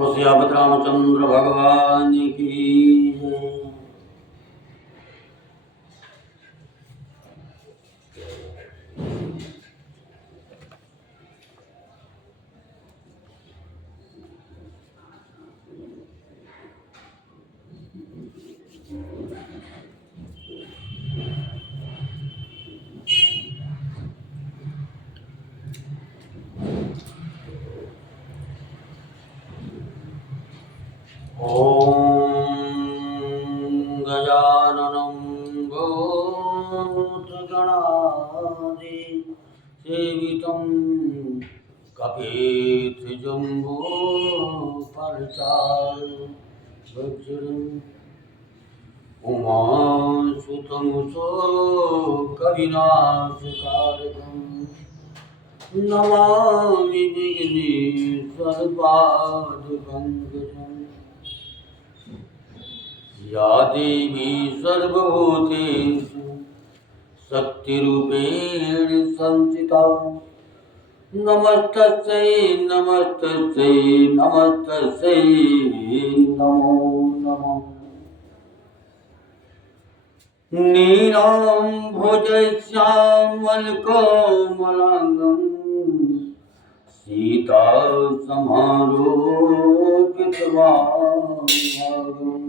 तो सियावत रामचंद्र भगवान की जय। गजाननं भूतगणादि सेवितं कपित्थजम्बूफलचारुभक्षणम् उमासुतं कविनाशकारकम् नमामि विघ्नेश्वरपादपङ्कजम्। या देवी सर्वभूतेषु शक्तिरूपेण संस्थिता नमस्तस्यै नमस्तस्यै नमस्तस्यै नमो नमः। नीलाम्भुजश्यामलकोमलाङ्गं सीतासमारोपितवागं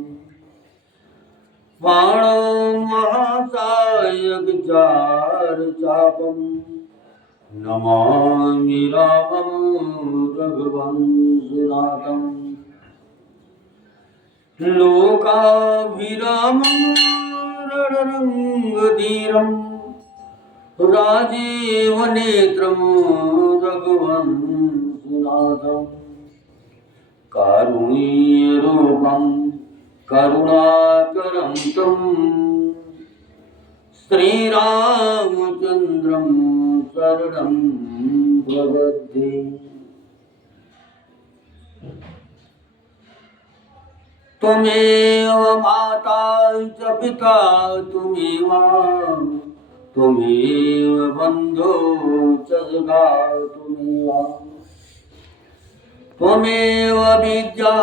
बाणमहासायकचारुचापं नमामि रामं रघुवंशनाथं। लोकाभिरामं रणरङ्गधीरं राजीवनेत्रं रघुवंशनाथं। कारुण्यरूपं करुणाकरं तं श्रीरामचन्द्रं शरणं प्रपद्ये। त्वमेव माता च पिता त्वमेव बन्धो च सखा त्वमेव विद्या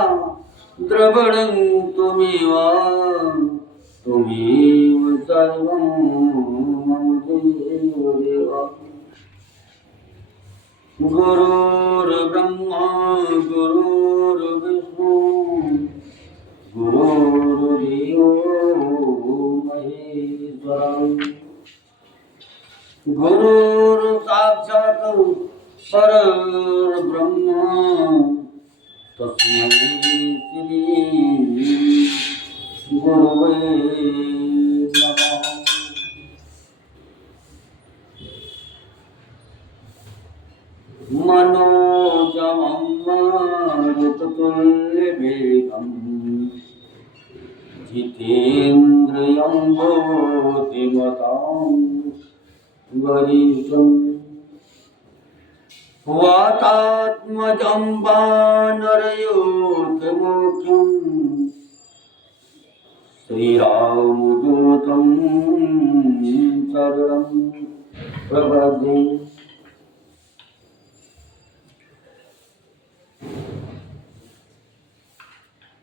द्रविणं त्वमेव सर्वं मम देव। गुरुर्ब्रह्मा गुरुर्विष्णु गुरुर्देवो महेश्वरः गुरुर्साक्षात् परब्रह्म तस्मै श्री गुरवे नमः। मनोजवं मारुततुल्यवेगं जितेन्द्रियं बुद्धिमतां वरिष्ठं वातात्मजं वानरयोधमुख्यं श्रीरामदूतं शरणं प्रपद्ये।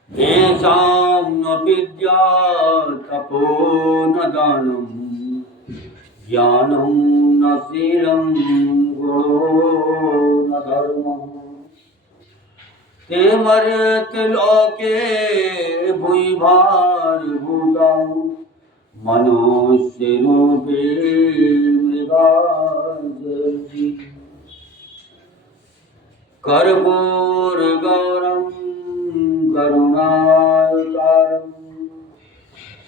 येषां न विद्या तपो न दानं ज्ञानं न शीलं गुणो न धर्मः ते मर्यन्ते लोके भूयिभारभूता मनुष्यरूपेण मृगाः। कर्पूरगौरं करुणावतारं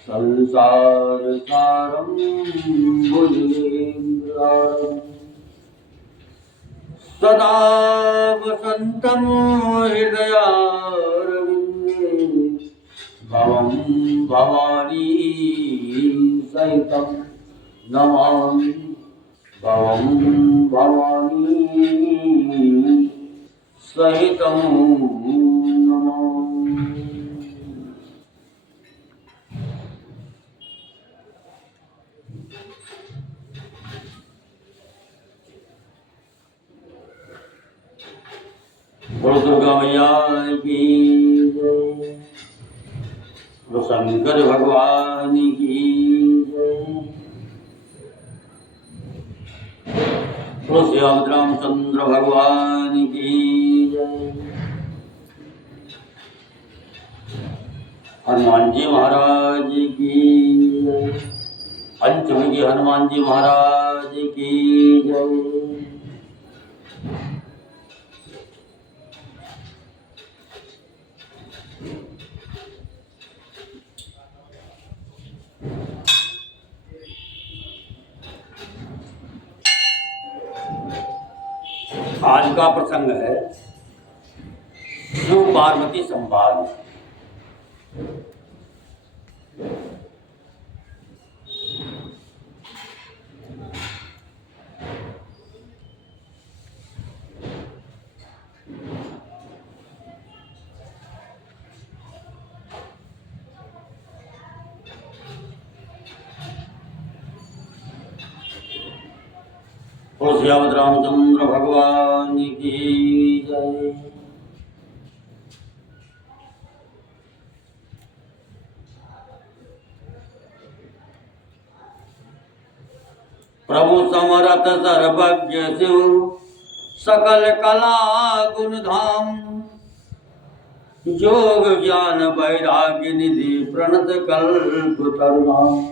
संसारसारं भुजगेन्द्रहारं सदा वसन्तं हृदयारविन्दे भवं भवानी सहितं नमामि भवं भवानी सहितं नमामि। बोलो दुर्गा मैया की जय। बोलो शंकर भगवान की जय। बोलो श्री रामचंद्र भगवान की जय। हनुमान जी महाराज की जय। पंचमुखी हनुमान जी महाराज की जय। आज का प्रसंग है शिव पार्वती संवाद। और श्री रामचंद्र भगवान की जय। प्रभु समरथ सर्वज्ञ शिव सकल कला गुण धाम। योग ज्ञान वैराग्य निधि प्रणत कल्प तरुणाम।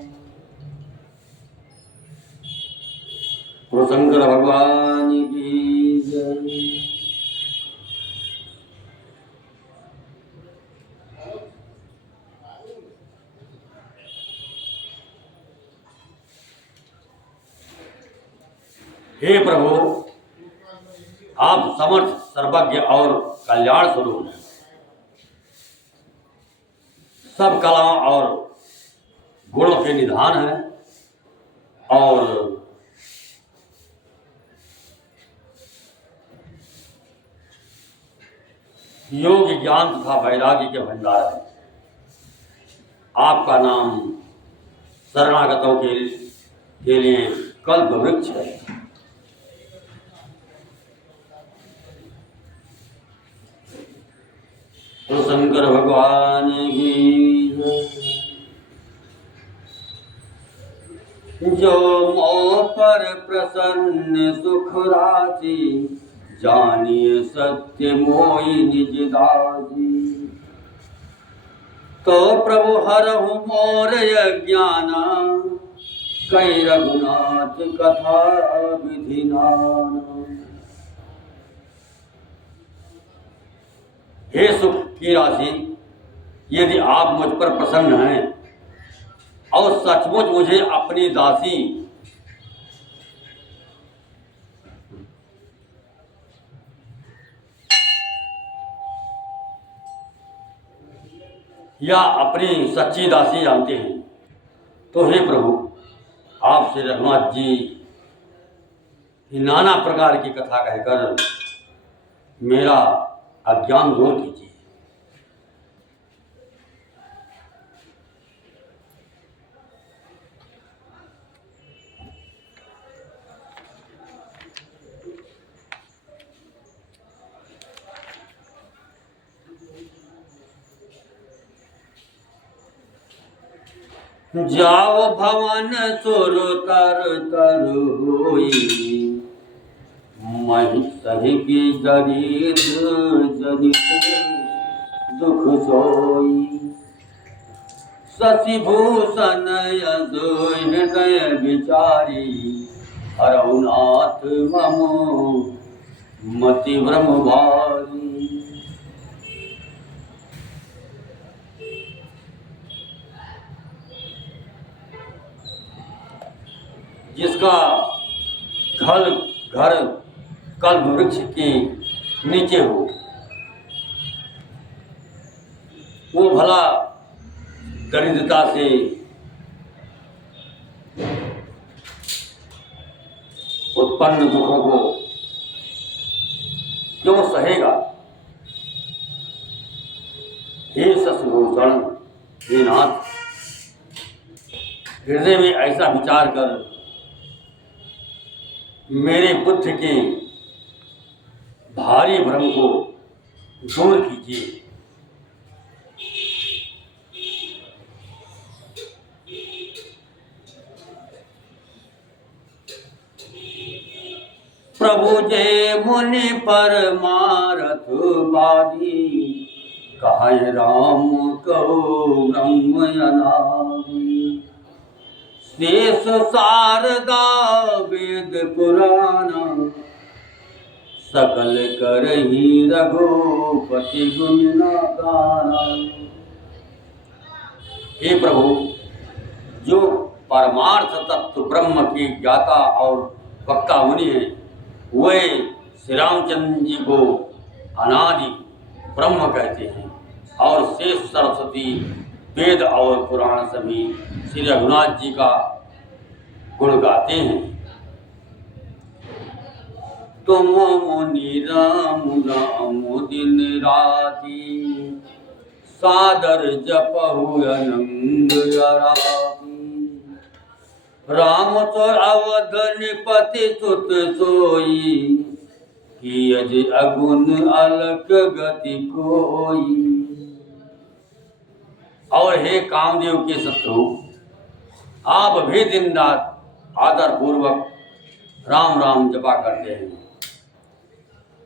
शंकर भगवान की जय। हे प्रभु, आप समर्थ सर्वज्ञ और कल्याण स्वरूप हैं। सब कलाओं और गुणों के निधान हैं और योग ज्ञान तथा वैराग्य के भंडार है। आपका नाम शरणागतों के लिए कल्प वृक्ष है। तो शंकर भगवान की जो मोह पर प्रसन्न सुख राशि। जानिए सत्य मोहि निज दासी। तो प्रभु हरहु मोर अज्ञान। कई रघुनाथ कथा विधि नाना। हे सुख की राशि, यदि आप मुझ पर प्रसन्न हैं और सचमुच मुझे अपनी दासी या अपनी सच्ची दासी जानते हैं, तो हे प्रभु, आपसे रघुनाथ जी नाना प्रकार की कथा कहकर मेरा अज्ञान दूर कीजिए। जाओ भवन सुर तर तर होई। मही सही की जरित जनित दुख सोई। शशिभूषण यश हृदय विचारी। हरहुनाथ मम मति भ्रम भारी। जिसका घर कल्प वृक्ष के नीचे हो, वो भला दरिद्रता से उत्पन्न दुखों को क्यों सहेगा। हे शशिभूषण, हे नाथ, हृदय में ऐसा विचार कर मेरे बुद्ध के भारी भ्रम को दूर कीजिए। प्रभु जय मुनि परमारथ बाधी, कहे राम कहो ब्रह्म अनादि। शेष शारदा वेद पुराण, सकल करही रघुपति गुण गाना। हे प्रभु, जो परमार्थ तत्व ब्रह्म की ज्ञाता और वक्ता मुनि है, वे श्री रामचंद्र जी को अनादि ब्रह्म कहते हैं और शेष सरस्वती वेद और पुराण सभी श्री रघुनाथ जी का गुण गाते हैं। तुम मुनि राम राम दिन राति, सादर जपहु अनंग अराती। राम तो अवध निपति सुत सोई, कियज अगुन अलक गति कोई। और हे कामदेव के शत्रु, आप भी दिन रात आदर पूर्वक राम राम जपा करते हैं।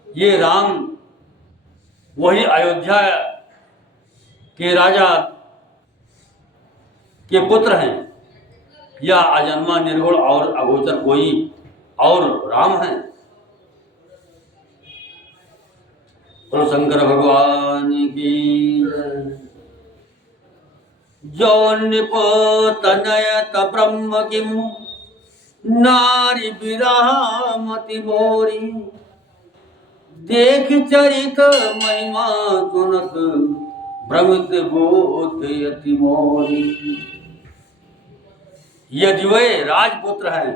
ये राम वही अयोध्या के राजा के पुत्र हैं या अजन्मा निर्गुण और अगोचर कोई और राम है? बोलो शंकर भगवान की। जो निपतनयत ब्रह्म किम, नारी विरह मति मोरी। देख चरित महिमा सुनत, भ्रमित बोध यति मोरी। यदि वे राजपुत्र हैं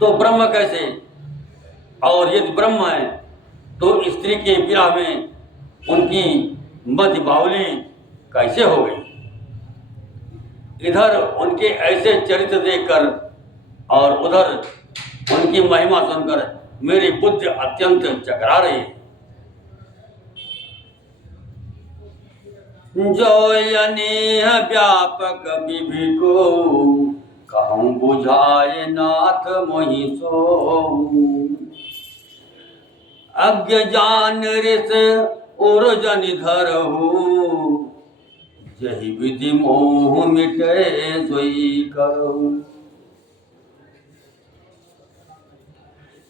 तो ब्रह्म कैसे, और यदि ब्रह्म है तो स्त्री के विरह में उनकी मति बावली कैसे हो गई? इधर उनके ऐसे चरित्र देखकर और उधर उनकी महिमा सुनकर मेरी बुद्धि अत्यंत चकरा रही है। जो अनेह व्यापक विभि को, कहूँ बुझाए नाथ मोहि सो। अज्ञ जान ऋष और जन धरहु, जहि विधि मोह मिटे सोई करहु।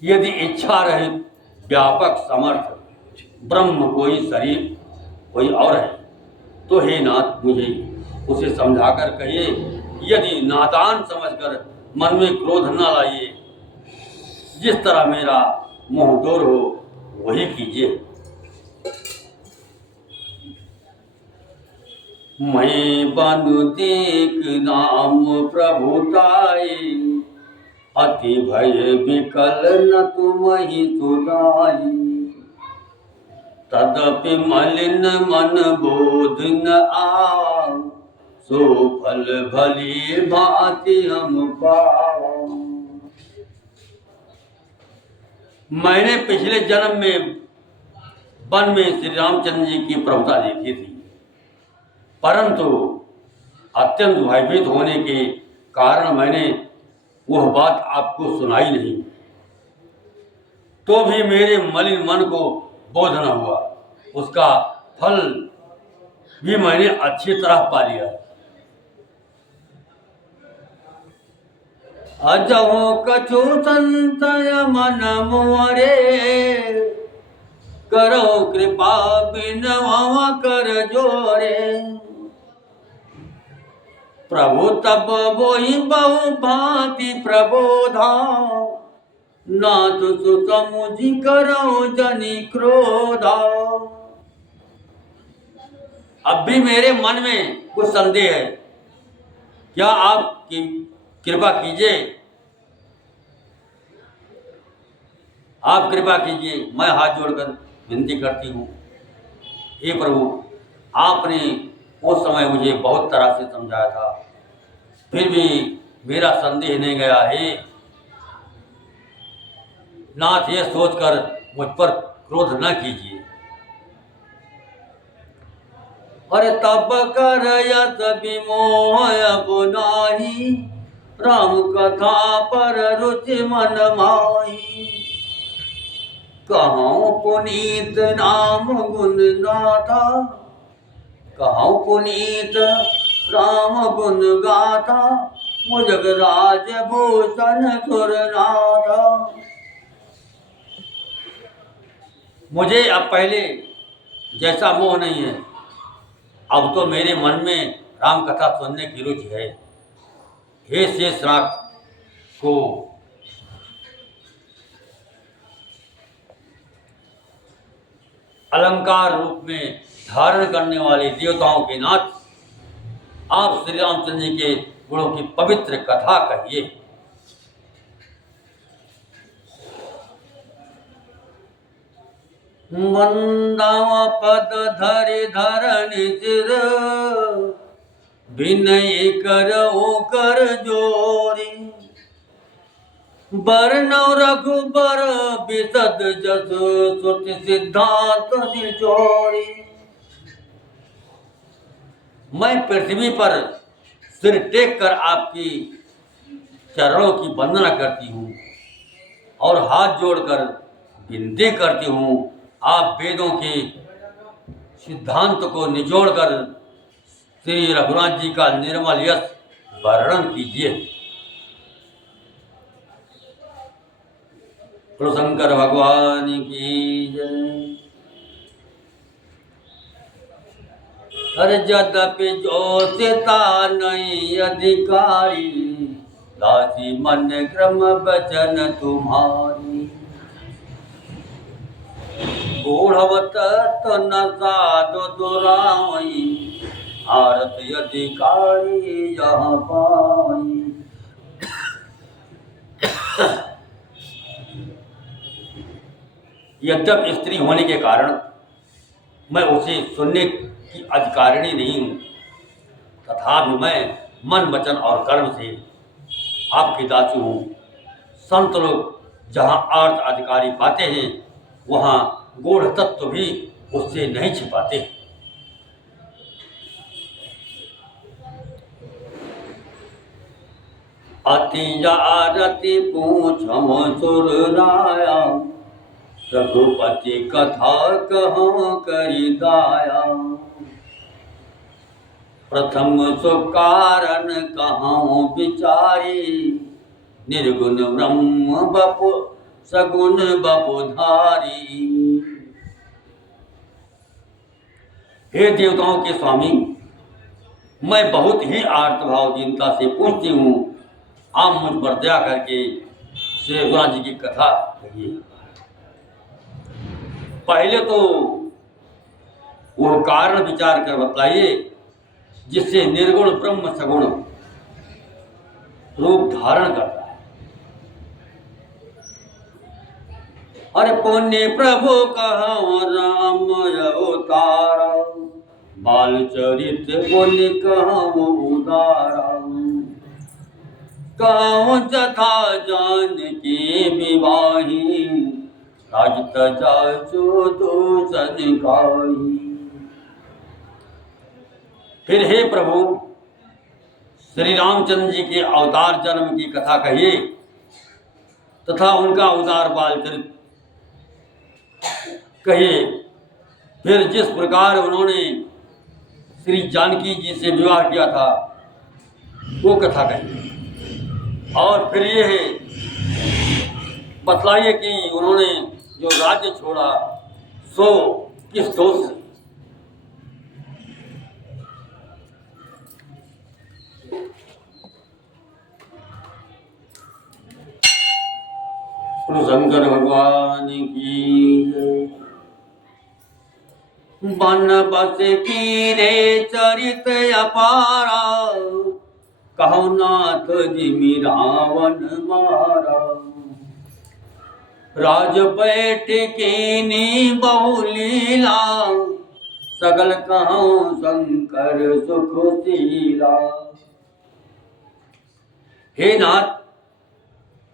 यदि इच्छा रहित व्यापक समर्थ ब्रह्म कोई शरीर कोई और है, तो हे नाथ मुझे उसे समझाकर कहिए। यदि नादान समझकर मन में क्रोध न लाइए, जिस तरह मेरा मोह दूर हो वही कीजिए। मैं बनु देख नाम प्रभुताई, अति भय विकल न तुम ही सुनाई। तदपि मलिन मन बोध न आ, सो फल भली भांति हम पाओ। मैंने पिछले जन्म में वन में श्री रामचंद्र जी की प्रभुता देखी थी, परंतु अत्यंत भयभीत होने के कारण मैंने वह बात आपको सुनाई नहीं। तो भी मेरे मलिन मन को बोध न हुआ, उसका फल भी मैंने अच्छी तरह पा लिया। अजहो कछु संतय मन मोरे, करो कृपा बिनवा कर जोरे। प्रभु तब वही बहु भांति प्रबोधा, नाथ सुसमुझि करो जनि क्रोधा। अब भी मेरे मन में कुछ संदेह है, क्या आप कृपा कीजिए, आप कृपा कीजिए। मैं हाथ जोड़कर विनती करती हूँ, हे प्रभु, आपने उस समय मुझे बहुत तरह से समझाया था, फिर भी मेरा संदेह नहीं गया है। नाथ ये सोचकर मुझ पर क्रोध न कीजिए। अरे तब कर यत विमोह अब नाही, राम कथा पर रुचि मन माही। कहूँ पुनीत नाम गुण गाथा, कहूँ पुनीत राम गुण गाथा, मुजग राज भूषण सुरनाथा। मुझे अब पहले जैसा मोह नहीं है, अब तो मेरे मन में राम कथा सुनने की रुचि है। हे शेषनाग को अलंकार रूप में धारण करने वाले देवताओं के नाथ, आप श्री रामचंद्र जी के गुणों की पवित्र कथा कहिए। मंदाव पद धरि धरनि सिर, विनय करऊ कर जोरी। बरनौ रघुबर बिसद जस, श्रुति सिद्धांत निचोरी। मैं पृथ्वी पर सिर टेक कर आपकी चरणों की वंदना करती हूँ और हाथ जोड़कर विनती करती हूँ, आप वेदों के सिद्धांत को निचोड़कर श्री रघुनाथ जी का निर्मल यश वर्णन कीजिए। बोलो शंकर भगवान की जय। हर यद्यपि जोशिता नहीं अधिकारी, दासी मन क्रम बचन तुम्हारी। गूढ़वत न साधु दुराई, आरत अधिकारी यहाँ पाई। यद्यप स्त्री होने के कारण मैं उसे सुनने की अधिकारिणी नहीं हूँ, तथापि मैं मन वचन और कर्म से आपकी दासी हूँ। संत लोग जहाँ आर्थ अधिकारी पाते हैं, वहाँ गूढ़ तत्व भी उससे नहीं छिपाते। अति जारति पूछम सुर राया, रघुपति कथा कहूँ करी दाया। प्रथम सुकारण कहूँ विचारी, निर्गुण ब्रह्म बपु सगुण बपुधारी। हे देवताओं के स्वामी, मैं बहुत ही आर्तभाव दीनता से पूछती हूँ, आप मुझ पर दया करके श्री रघुनाथ जी की कथा कहिए। पहले तो वह कारण विचार कर बतलाइए जिससे निर्गुण ब्रह्म सगुण रूप धारण करता है। अरे पुण्य प्रभु कहूँ राम अवतारा, बाल चरित पुण्य कहूँ उदारा। कहूँ जथा जान की विवाही, राजत जाचो दूषण गाई। फिर हे प्रभु श्री रामचंद्र जी के अवतार जन्म की कथा कहिए तथा उनका उदार बाल चरित कहिए। फिर जिस प्रकार उन्होंने श्री जानकी जी से विवाह किया था वो कथा कहिए। और फिर ये बतलाइए कि उन्होंने जो राज्य छोड़ा सो किस दोष से। शंकर भगवान की जय। बन बस की रे चरित अपारा, कहु नाथ जिमि रावण मारा। राज बैठ कीनी बहुलीला, सगल कहूँ शंकर सुखशीला। हे नाथ,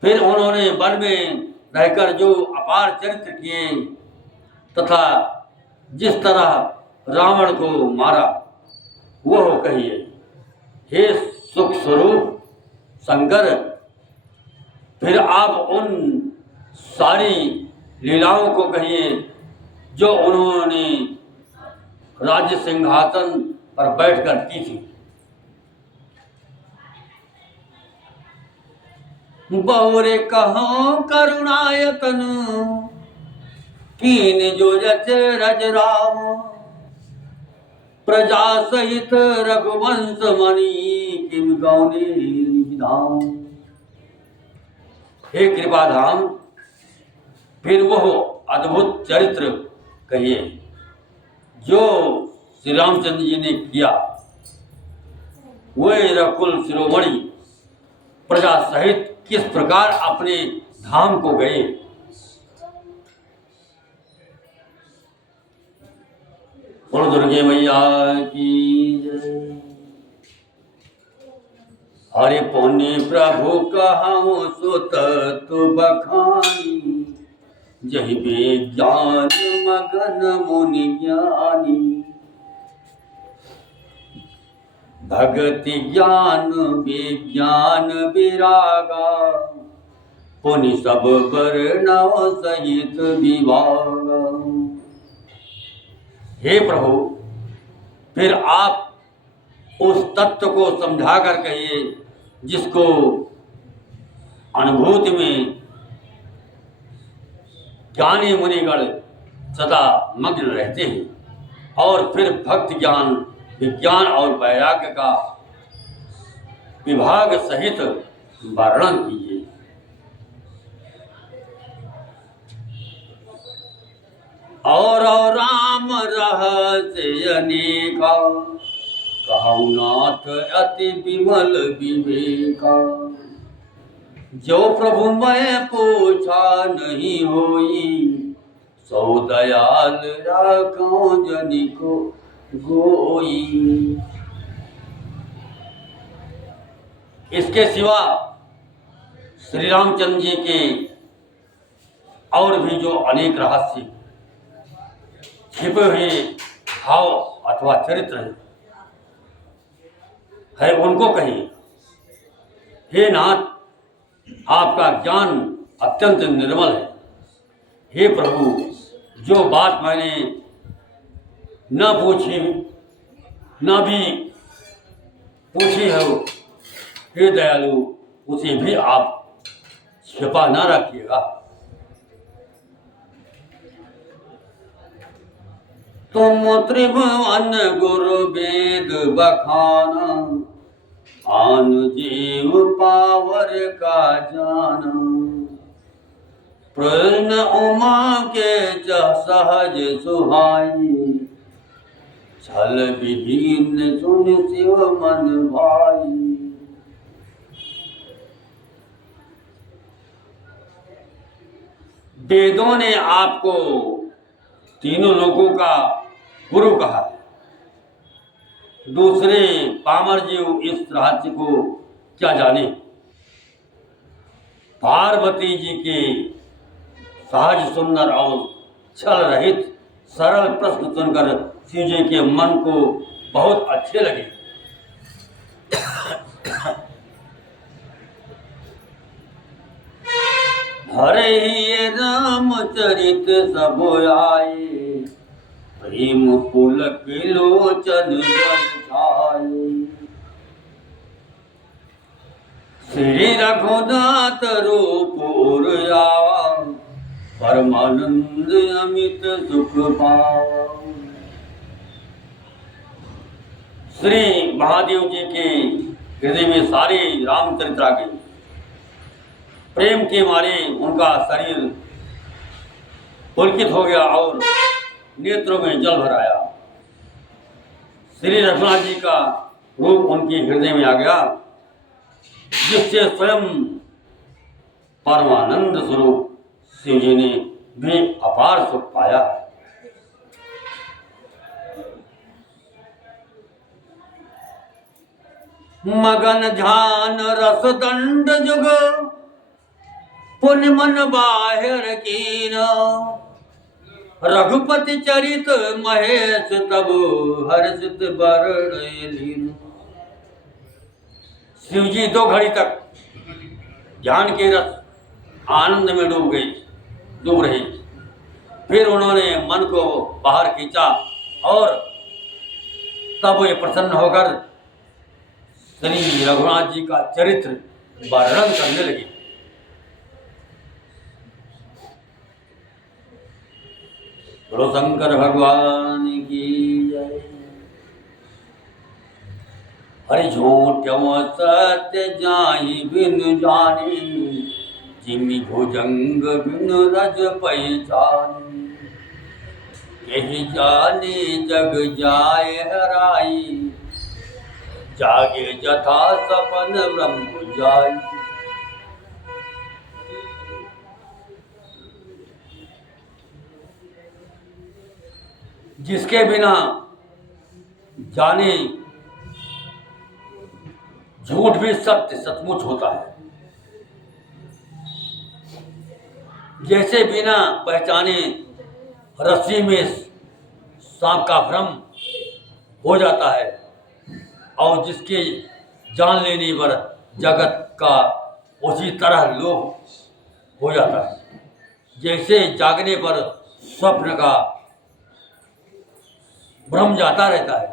फिर उन्होंने वन में रहकर जो अपार चरित्र किए तथा जिस तरह रावण को मारा वह कहिए। हे सुख स्वरूप शंकर, फिर आप उन सारी लीलाओं को कहिए जो उन्होंने राज्य सिंहासन पर बैठकर की थी। बहुरे कहो करुणायतन, कीन जो रच रज राम, प्रजा सहित रघुवंश मणि, किम गौने विधाम। हे कृपाधाम, फिर वह अद्भुत चरित्र कहिए जो श्री रामचंद्र जी ने किया। वे रकुल शिरोमणि प्रजा सहित किस प्रकार अपने धाम को गए। बोलो दुर्गे मैया की जय। हरि पुण्य प्रभु कहूँ सुत तु बखानी, जहि विज्ञान मगन मुनि ज्ञानी। भगति ज्ञान विज्ञान विरागा, पुनि सब वर्णव सहित विभागा। हे प्रभु, फिर आप उस तत्व को समझा कर कहिए जिसको अनुभूति में ज्ञानी मुनिगण सदा मग्न रहते हैं। और फिर भक्त ज्ञान विज्ञान और वैराग्य का विभाग सहित वर्णन कीजिए। और राम रहस्य अनेका, कहूँ नाथ अति विमल विवेका। जो प्रभु मैं पूछा नहीं होई, सो दयाल राखो जनि को गोई। इसके सिवा श्री रामचंद्र जी के और भी जो अनेक रहस्य छिपे हुए भाव अथवा चरित्र है उनको कहिए। हे नाथ, आपका ज्ञान अत्यंत निर्मल है। हे प्रभु, जो बात मैंने न पूछी न भी पूछी हो, हे दयालु, उसे भी आप छिपा न रखिएगा। तुम त्रिभुवन गुरु वेद बखाना, आन जीव पावर का जाना। प्रश्न उमा के सहज सुहाई, छल विहीन सुन शिव मन भाई। वेदों ने आपको तीनों लोगों का गुरु कहा। दूसरे पामर जीव इस रहस्य को क्या जाने। पार्वती जी के सहज सुंदर और छल रहित सरल प्रश्न सुनकर शिव जी के मन को बहुत अच्छे लगे। हरे ही रामचरित सब आए, प्रेम पुलक लोचन जल छाए। श्री रघुनाथ रूप उर्यावा, परमानंद अमित सुख पावा। श्री महादेव जी के हृदय में सारे रामचरित्र आ गए। प्रेम के मारे उनका शरीर पुलकित हो गया और नेत्रों में जल भर आया। श्री रघुनाथ जी का रूप उनके हृदय में आ गया, जिससे स्वयं परमानंद स्वरूप शिव जी ने भी अपार सुख पाया। मगन ध्यान रस दंड जुग, पुन मन बाहिर कीन। रघुपति चरित महेश तब हर्षित बरणे लीन। शिव जी 2 घड़ी तक ज्ञान के रस आनंद में डूब रही। फिर उन्होंने मन को बाहर खींचा और तब वे प्रसन्न होकर श्री रघुनाथ जी का चरित्र वर्णन करने लगे। बोलो शंकर भगवान की जय। हरि झूठ सत्य जाहि बिन जानी, जिमि भुजंग बिन रज पहचानी। यही जाने जग जाय हराई, जागे जथा सपन ब्रह्म जाई। जिसके बिना जाने झूठ भी सत्य सचमुच होता है, जैसे बिना पहचाने रस्सी में सांप का भ्रम हो जाता है, और जिसके जान लेने पर जगत का उसी तरह लोभ हो जाता है, जैसे जागने पर स्वप्न का भ्रम जाता रहता है।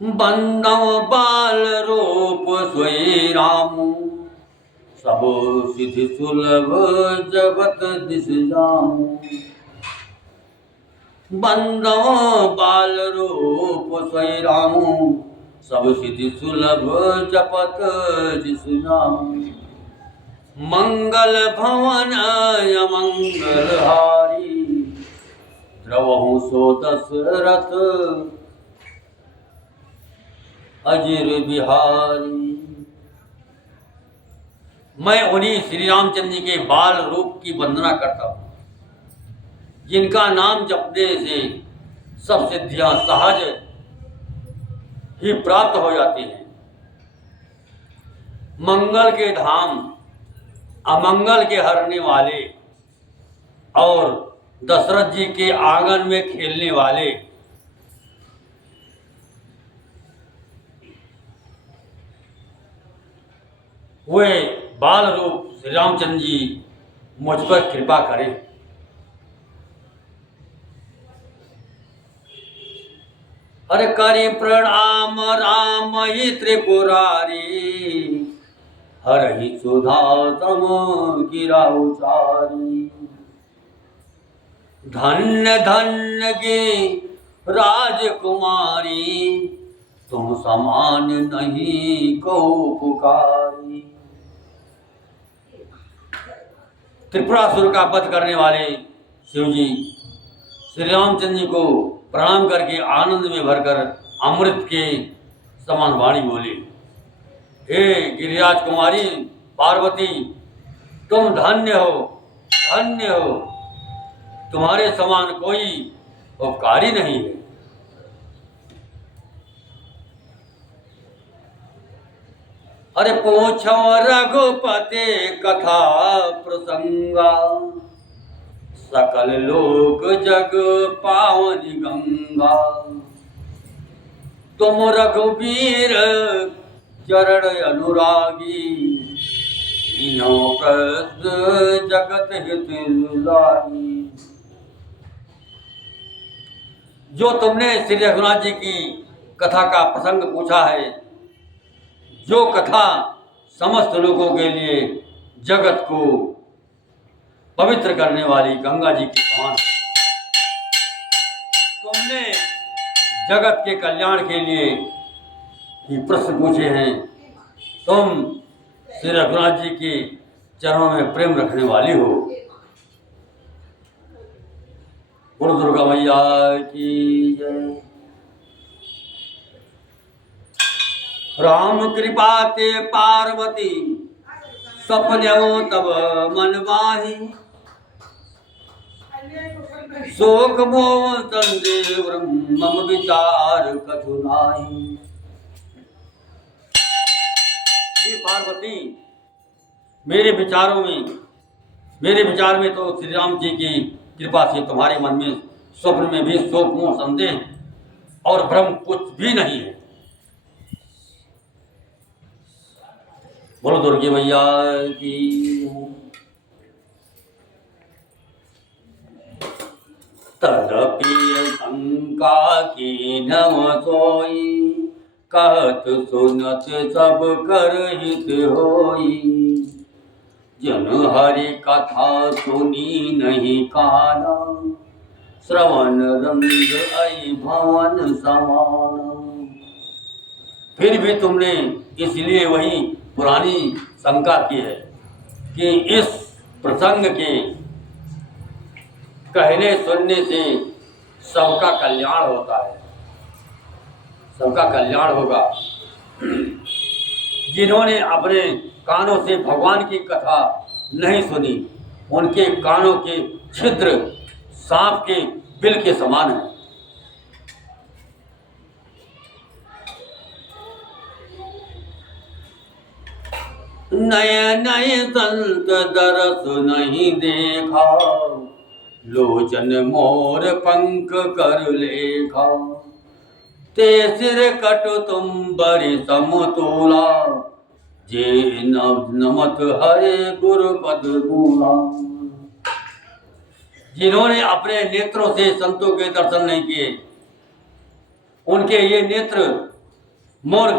बंदव बाल रूप सोई राम, सब सिद्धि सुलभ जगत दिस जाम। बंदव बाल रूप सोई राम, सब सिद्धि सुलभ जपत जिस नाम। मंगल भवन अमंगल हारी, द्रवहु सो दशरथ अजिर बिहारी। मैं उन्हीं श्री रामचंद्र जी के बाल रूप की वंदना करता हूँ, जिनका नाम जपने से सब सिद्धियां सहज ही प्राप्त हो जाती हैं। मंगल के धाम, अमंगल के हरने वाले और दशरथ जी के आंगन में खेलने वाले, वे बाल रूप श्री रामचंद्र जी मुझ पर कृपा करें। हर करि प्रणाम राम ही त्रिपुरारी, हर ही सुधा तम गिरा उचारी। धन्य धन्य गे राजकुमारी, तुम समान नहीं को पुकारी। त्रिपुरासुर का वध करने वाले शिव जी श्री रामचंद्र जी को प्रणाम करके आनंद में भरकर अमृत के समान वाणी बोले, हे गिरिराज कुमारी पार्वती, तुम धन्य हो, धन्य हो, तुम्हारे समान कोई उपकारी नहीं है। अरे पूछो रघुपति कथा प्रसंगा, सकल लोक जग पावनी गंगा। तुम रघुवीर चरण अनुरागी, तीनों प्रद जगत हित लागी। जो तुमने श्री रघुनाथ जी की कथा का प्रसंग पूछा है, जो कथा समस्त लोगों के लिए जगत को पवित्र करने वाली गंगा जी के समान, तुमने जगत के कल्याण के लिए ही प्रश्न पूछे हैं। तुम श्री रघुनाथ जी के चरणों में प्रेम रखने वाली हो। बोलो दुर्गा मैया की जय। राम कृपा ते पार्वती, सपन्यो तब मन माही। शोक मोह संदेह मम विचार कछु नाही। हे पार्वती, मेरे विचारों में मेरे विचार में तो श्री राम जी की कृपा से तुम्हारे मन में स्वप्न में भी शोक मोह संदेह और भ्रम कुछ भी नहीं है। बोलो दुर्गे मैया की। तदपि शंका की नव सोई, कहत सुनत सब कर हित होई। जन हरि कथा सुनी नहीं काना, श्रवण रंग आई भवन समान। फिर भी तुमने इसलिए वही पुरानी शंका की है कि इस प्रसंग के कहने सुनने से सबका कल्याण होता है, सबका कल्याण होगा। जिन्होंने अपने कानों से भगवान की कथा नहीं सुनी, उनके कानों के छिद्र सांप के बिल के समान है। नए नए संत दरस नहीं देखा, लोचन मोर पंख कर लेखा। ते सिर कटु तुम बरि समतोला, जे नमत हरे गुरु पद मूला। जिन्होंने अपने नेत्रों से संतों के दर्शन नहीं किए, उनके ये नेत्र मोर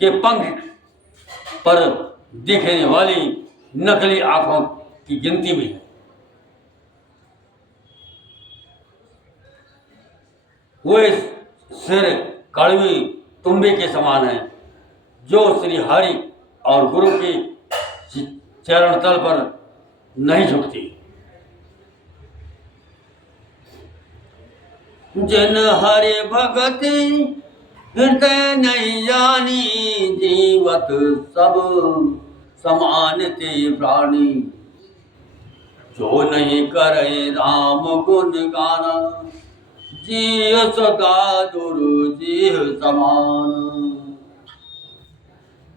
के पंख पर दिखने वाली नकली आंखों की गिनती में है। वो सिर कड़वी तुम्बे के समान है, जो श्री हरि और गुरु के चरण तल पर नहीं झुकती। जिन हरि भगति हृदय नहीं जानी, जीवत सब समान ते प्राणी। जो नहीं करे राम गुण गाना, जीव सदा दुर्जीव समान।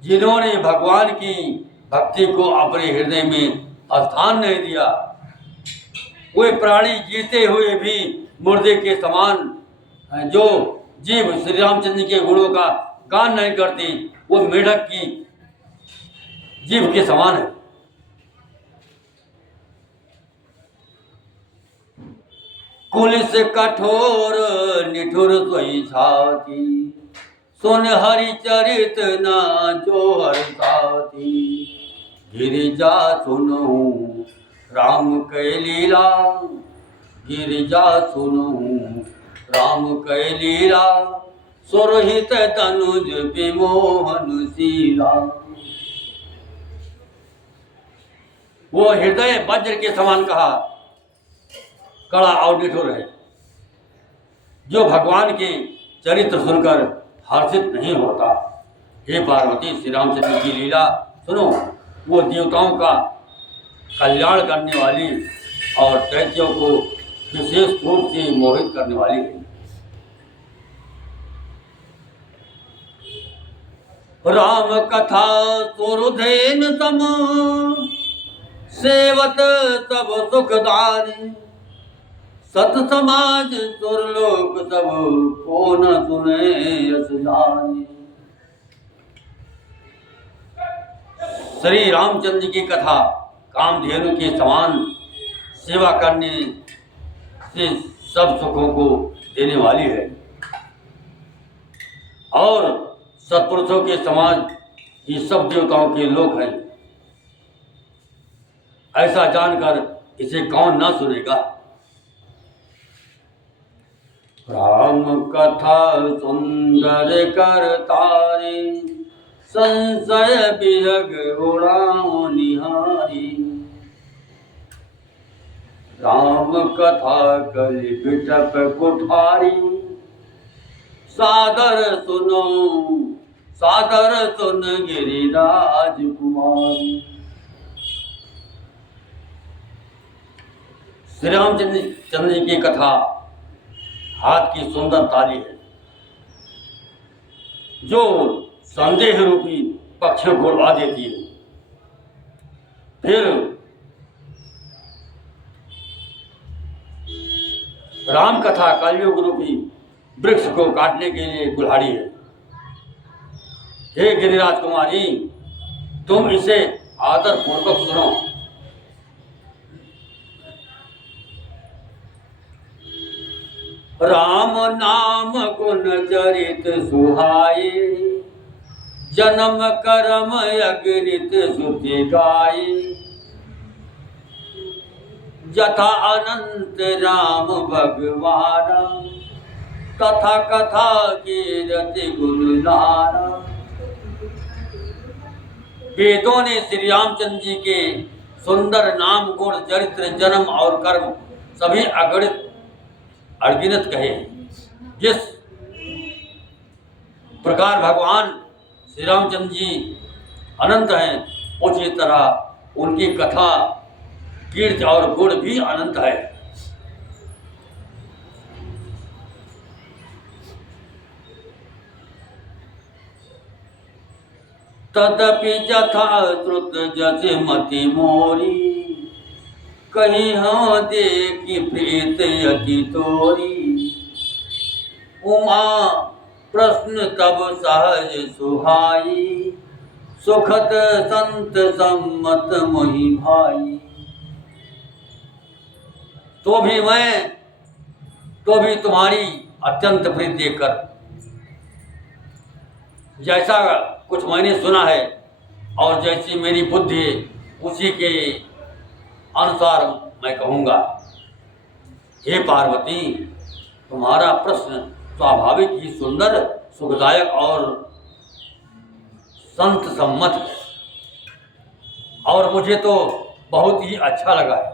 जिन्होंने भगवान की भक्ति को अपने हृदय में स्थान नहीं दिया, वे प्राणी जीते हुए भी मुर्दे के समान। जो जीव श्री रामचंद्र के गुणों का गान नहीं करती, वो मेढक की जीव के समान है। कुलिस कठोर निठुर सोई छाती, सुन हरि चरित ना जो हरि साथी। गिरिजा सुनो राम कै लीला, गिरिजा सुनो राम कै लीला। सुरहित तनुज विमोहन शीला। वो हृदय वज्र के समान कहा, कड़ा और निठुर है। जो भगवान के चरित्र सुनकर हर्षित नहीं होता। हे पार्वती, श्री रामचंद्र की लीला सुनो। वो देवताओं का कल्याण करने वाली और दैत्यों को विशेष रूप से मोहित करने वाली है। राम कथा सुरधेन सम, सेवत सब सुखदारी। सत समाज सुरलोक सब, को न सुने यस जानी। श्री रामचंद्र की कथा कामधेनु के समान सेवा करने से सब सुखों को देने वाली है और सत्पुरुषों के समाज ये सब देवताओं के लोक हैं। ऐसा जानकर इसे कौन ना सुनेगा। राम कथा सुंदर कर तारे, संशय विहग उड़ाओ निहारी। राम कथा कलि बिटप कुठारी, सादर सुन गिरिराज कुमारी। श्री रामचंद्र की कथा हाथ की सुंदर ताली है, जो संदेह रूपी पक्षियों को उड़ा देती है। फिर राम कथा कलयुग रूपी वृक्ष को काटने के लिए कुल्हाड़ी है। हे गिरिराज कुमारी, तुम इसे आदर पूर्वक सुनो। राम नाम गुण चरित सुहाई, जन्म कर्म अगणित श्रुति गाई। यथा अनंत राम भगवान, तथा कथा कीरति गुणगान। वेदों ने श्री रामचंद्र जी के सुंदर नाम, गुण, चरित्र, जन्म और कर्म सभी अगणित कहे। जिस प्रकार भगवान श्री रामचंद्र जी अनंत हैं, उसी तरह उनकी कथा, कीर्ति और गुण भी अनंत है। तदपि जथा श्रुत जस मति मोरी, कहीं हाँ देखी प्रीत यति तोरी। उमा प्रश्न तब सहज सुहाई, सुखद संत सम्मत मोहि भाई। तो भी तुम्हारी अत्यंत प्रीति देखकर, जैसा कुछ मैंने सुना है और जैसी मेरी बुद्धि है, उसी के अनुसार मैं कहूँगा। हे पार्वती, तुम्हारा प्रश्न स्वाभाविक ही सुंदर, सुखदायक और संत सम्मत है, और मुझे तो बहुत ही अच्छा लगा है।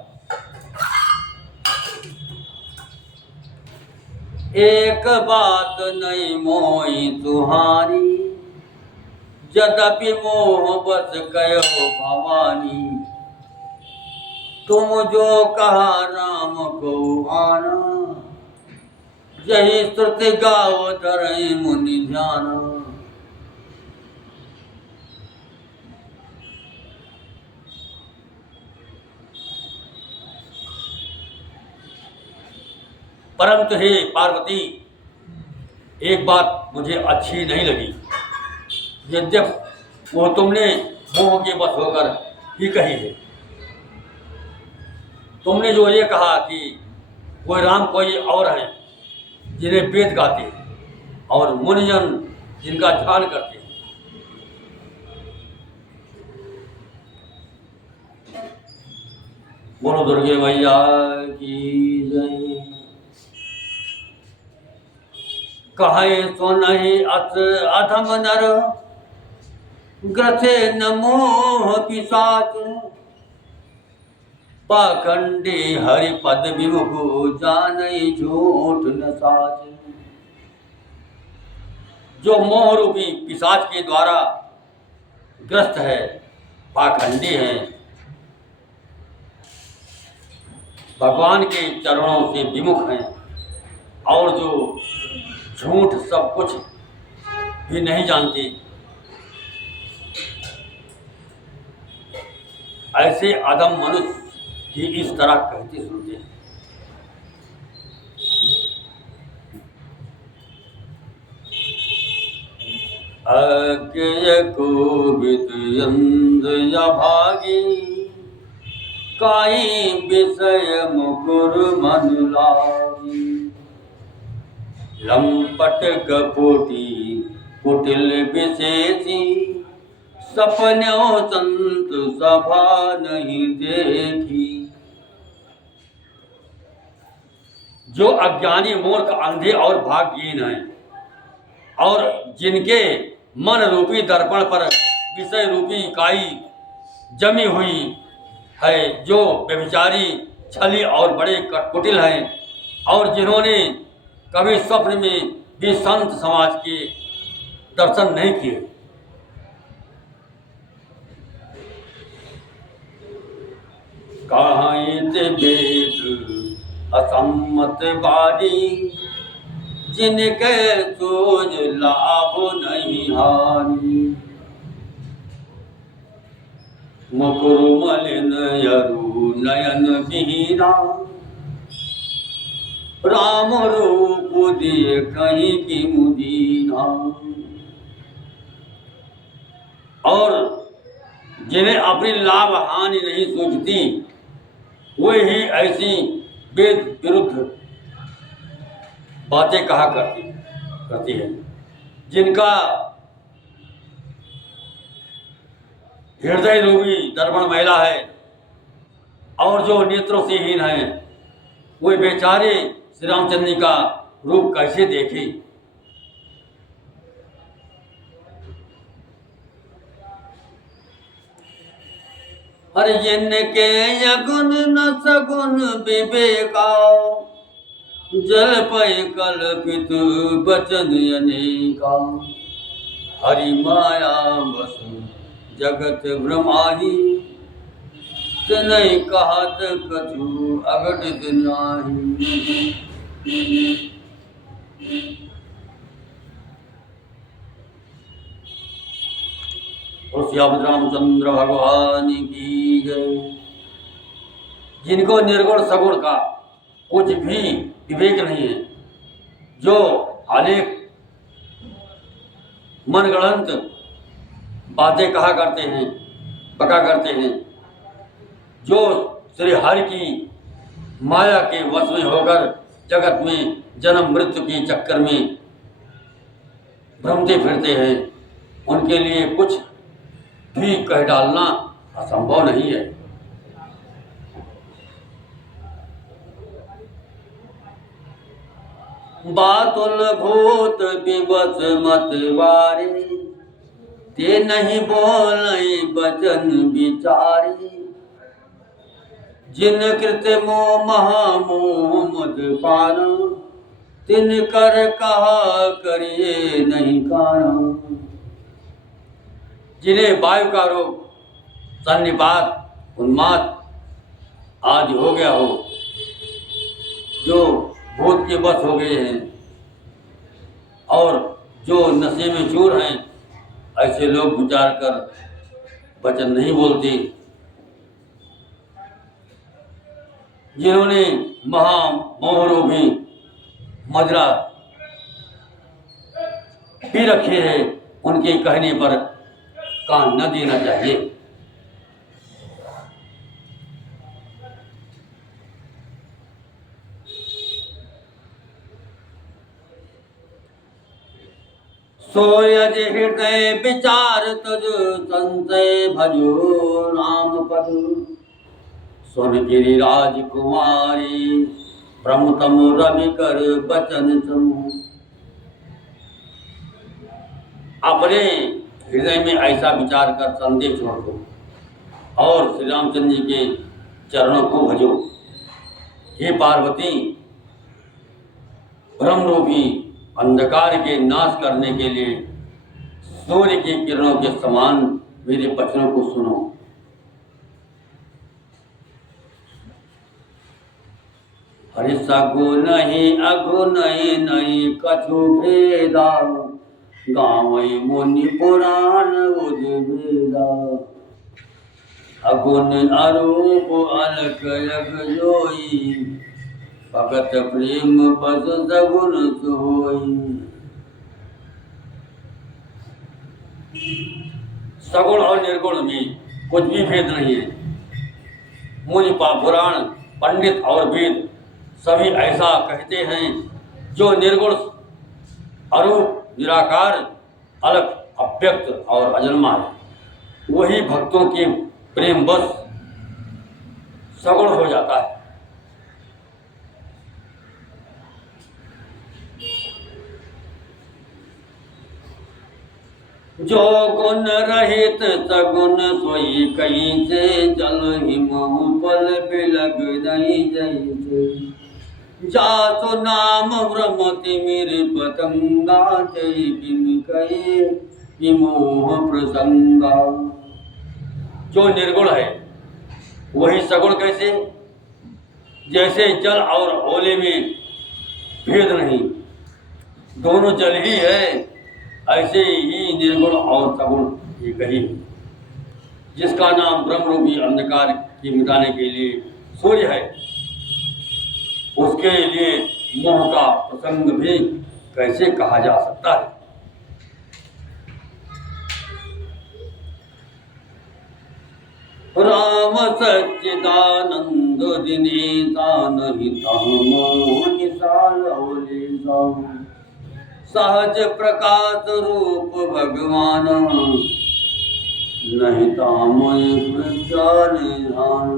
एक बात नहीं मोई तुहारी, यद्यपि मोह बस कयो भवानी। तुम जो कहा राम को आना, यही श्रुति गाओ धरई मुनि ध्यान। परंतु हे पार्वती, एक बात मुझे अच्छी नहीं लगी। यद्यप वो तुमने मोह के बस होकर ही कही है। तुमने जो ये कहा कि कोई राम कोई और है जिन्हें वेद गाते हैं और मुनिजन जिनका ध्यान करते हैं। बोलो दुर्गे मैया की जय। कहे तो नहीं अत अधम नर, ग्रसे न मोह पिशाच। पाखंडी हरि पद विमुख, जानई झूठ न साच। जो मोह रूपी पिशाच के द्वारा ग्रस्त है, पाखंडी है, भगवान के चरणों से विमुख हैं, और जो झूठ सब कुछ भी नहीं जानती, ऐसे अधम मनुष्य ही इस तरह कहते सुनते हैं। अज्ञ को विद्यंद या भागी, काई विषय मुकुर मन लागी। लंपट कपोटी कुटिल विशेषी, सपनों संत सभा नहीं देखी। जो अज्ञानी, मूर्ख, अंधे और भाग्यहीन हैं, और जिनके मन रूपी दर्पण पर विषय रूपी काई जमी हुई है, जो व्यभिचारी, छली और बड़े कुटिल हैं, और जिन्होंने कभी स्वप्न में भी संत समाज के दर्शन नहीं किए। काहित वेद असम्मत बारी, जिनके सोज लाभ नहीं हानि। मुकुर मलिन यरु नयन विहीना, राम रूप दिए कहीं की मुदीना। और जिन्हें अपनी लाभ हानि नहीं सूझती वे ही ऐसी वेद विरुद्ध बातें कहा करती है। जिनका हृदय रूपी दर्पण मैला है और जो नेत्रों से हीन है, वे बेचारे श्री रामचंद्र जी का रूप कैसे देखे। हर जिनके यगुन न सगुन विवेका, जल पय कल्पित बचन अनेका। हरि माया बस जगत भ्रमाही, नहीं कहत कछु अघटित नाही। और श्री रामचंद्र भगवान की जय। जिनको निर्गुण सगुण का कुछ भी विवेक नहीं है, जो अनेक मनगढ़ंत बातें कहा करते हैं, बका करते हैं, जो श्री हरि की माया के वश में होकर जगत में जन्म मृत्यु के चक्कर में भ्रमते फिरते हैं, उनके लिए कुछ भी कह डालना असंभव नहीं है। बातुल भूत विवश मतवारी, ते नहीं बोलई बचन विचारी। जिन कृत मोह महामोह मद पान, तिन कर कहा करिए नहीं कान। जिन्हें वायु का रोग, सन्निपात, उन्माद आदि हो गया हो, जो भूत के बस हो गए हैं और जो नशे में चूर हैं, ऐसे लोग विचार कर वचन नहीं बोलते। जिन्होंने महामोहरूपी मदिरा पी रखे हैं, उनके कहने पर कान न देना चाहिए। सोयज हृदय विचार तुझ संशय भजो राम पद। सुन गिरिराज कुमारी ब्रह्मतम रवि कर बचन समूह। अपने हृदय में ऐसा विचार कर संदेह छोड़ दो और श्री रामचंद्र जी के चरणों को भजो। हे पार्वती, ब्रह्मरूपी अंधकार के नाश करने के लिए सूर्य की किरणों के समान मेरे वचनों को सुनो। हरि सगु नहीं अगु नहीं नहीं कछु भेदा, गावई मुनि पुराण उद्वेदा। अगुण अरूप अलख यग जोई, भगत प्रेम पद सगुन सोई। सगुण और निर्गुण में कुछ भी भेद नहीं है। मुनि पुराण, पंडित और वेद सभी ऐसा कहते हैं। जो निर्गुण, अरूप, निराकार, अलग, अव्यक्त और अजन्मा है, वही भक्तों के प्रेम बस सगुण हो जाता है। जो गुण रहित सगुण सोई कहीं से, जल हिमहु पल बिलग नहीं जैसे। जासु नाम भ्रमति मिर पतंगा, जय बिन कहे विमोह प्रसंगा। जो निर्गुण है वही सगुण कैसे? जैसे जल और ओले में भेद नहीं, दोनों जल ही है, ऐसे ही निर्गुण और सगुण एक ही, जिसका नाम ब्रह्मरूपी अंधकार की मिटाने के लिए सूर्य है, उसके लिए मोह का प्रसंग भी कैसे कहा जा सकता है। राम सच्चिदानंद दिनेतान सहज प्रकाश रूप भगवान नहीं तामय ध्यान।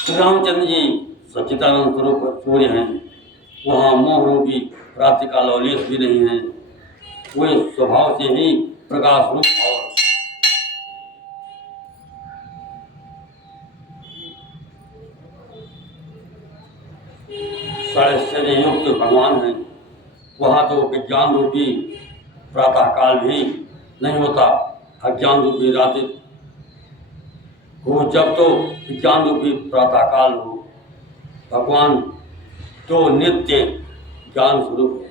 श्री रामचंद्र जी सच्चिदानंद स्वरूप सूर्य हैं, वहाँ मोह रूपी प्राप्ति का लवलेश भी नहीं है। वे स्वभाव से ही प्रकाश रूप और साढ़े युक्त भगवान हैं। वहाँ तो विज्ञान रूपी प्रातः काल भी नहीं होता, अज्ञान रूपी रात्रि हो। जब तो विज्ञान रूपी प्रातः काल हो, भगवान तो नित्य ज्ञान स्वरूप है।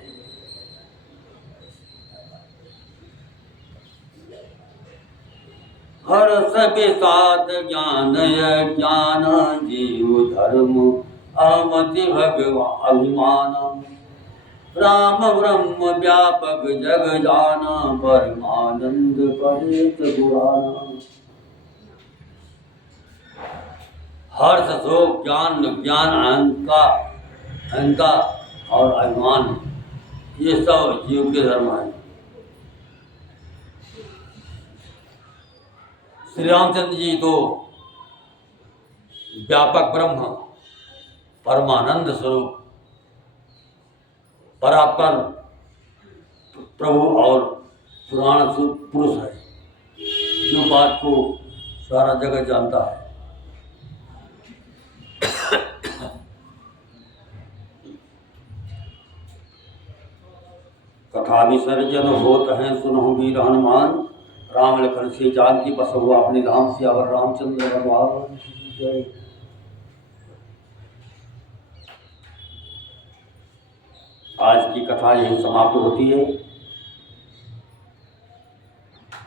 हर सबके साथ ज्ञान ज्ञान जीव धर्म अमति भगवान अभिमान। राम ब्रह्म व्यापक जग जाना परमानंद परेत गुणाना। हर्ष शोक ज्ञान ज्ञान अहंता और अभिमान, ये सब जीव के धर्म है। श्री रामचंद्र जी तो व्यापक ब्रह्म परमानंद स्वरूप परात्पर प्रभु और पुराण पुरुष है, जो बात को सारा जगत जानता है। कथा विसर्जन होत है सुनहु वीर हनुमान। राम लखन से जानकी बस हुआ अपने धाम, सियावर रामचंद्र भगवान की जय। आज की कथा यही समाप्त होती है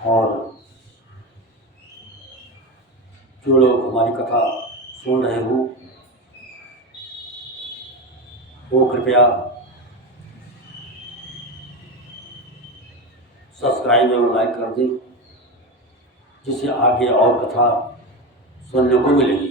और जो लोग हमारी कथा सुन रहे हो वो कृपया सब्सक्राइब और लाइक कर दें, जिससे आगे और कथा सुनने को मिलेगी।